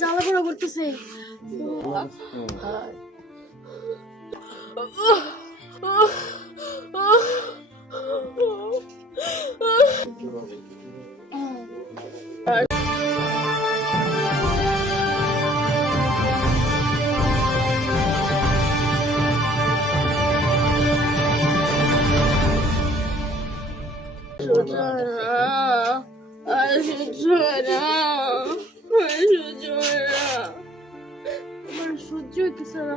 জ্বালাপোড়া করতেছে। সহ্য হইতেছে না।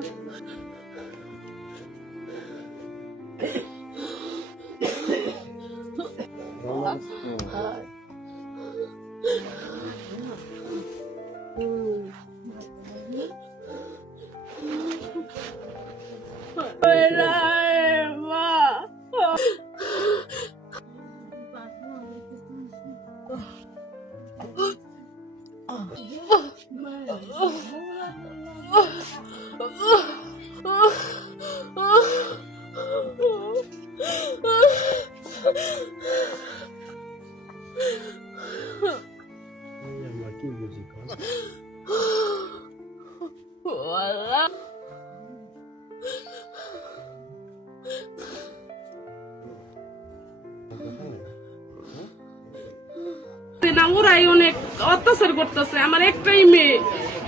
ওরাই অনেক অত্যাচার করতেছে, আমার একটাই মেয়ে,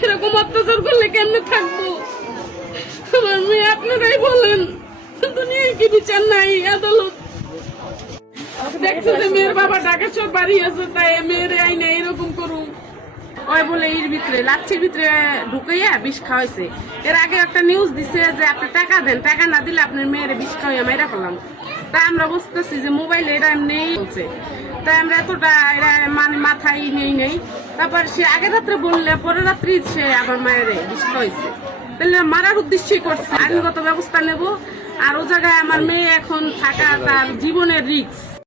এরকম অত্যাচার করলে কেমনে থাকবো? আমার মেয়ে আপনারাই বলেন, দুনিয়ায় কি বিচার নাই? আদালত দেখছো যে মেয়ের বাবা ঢাকা বাড়ি আছে, তাই মেয়ের আইনে এরকম করুন। ওই বলে এর ভিতরে লাচ্ছির ভিতরে ঢুকাইয়া বিষ খাওয়াইছে। এর আগে একটা নিউজ দিছে যে আপনি টাকা দেন, টাকা না দিলে আপনার মেয়ের বিষ খাওয়াইয়া মাইরা ফেলাম। তাই আমরা বুঝতেছি যে মোবাইলে এরা এমনি বলছে, তাই আমরা এতটা এরা মানে মাথায় নেই। তারপর সে আগে রাত্রে বললে পরের রাত্রি সে আবার মায়ের বিষ খাওয়াইছে, তাহলে মারার উদ্দেশ্যই করছে। আইনগত ব্যবস্থা নেব। আর ও জায়গায় আমার মেয়ে এখন থাকা তার জীবনের রিস্ক।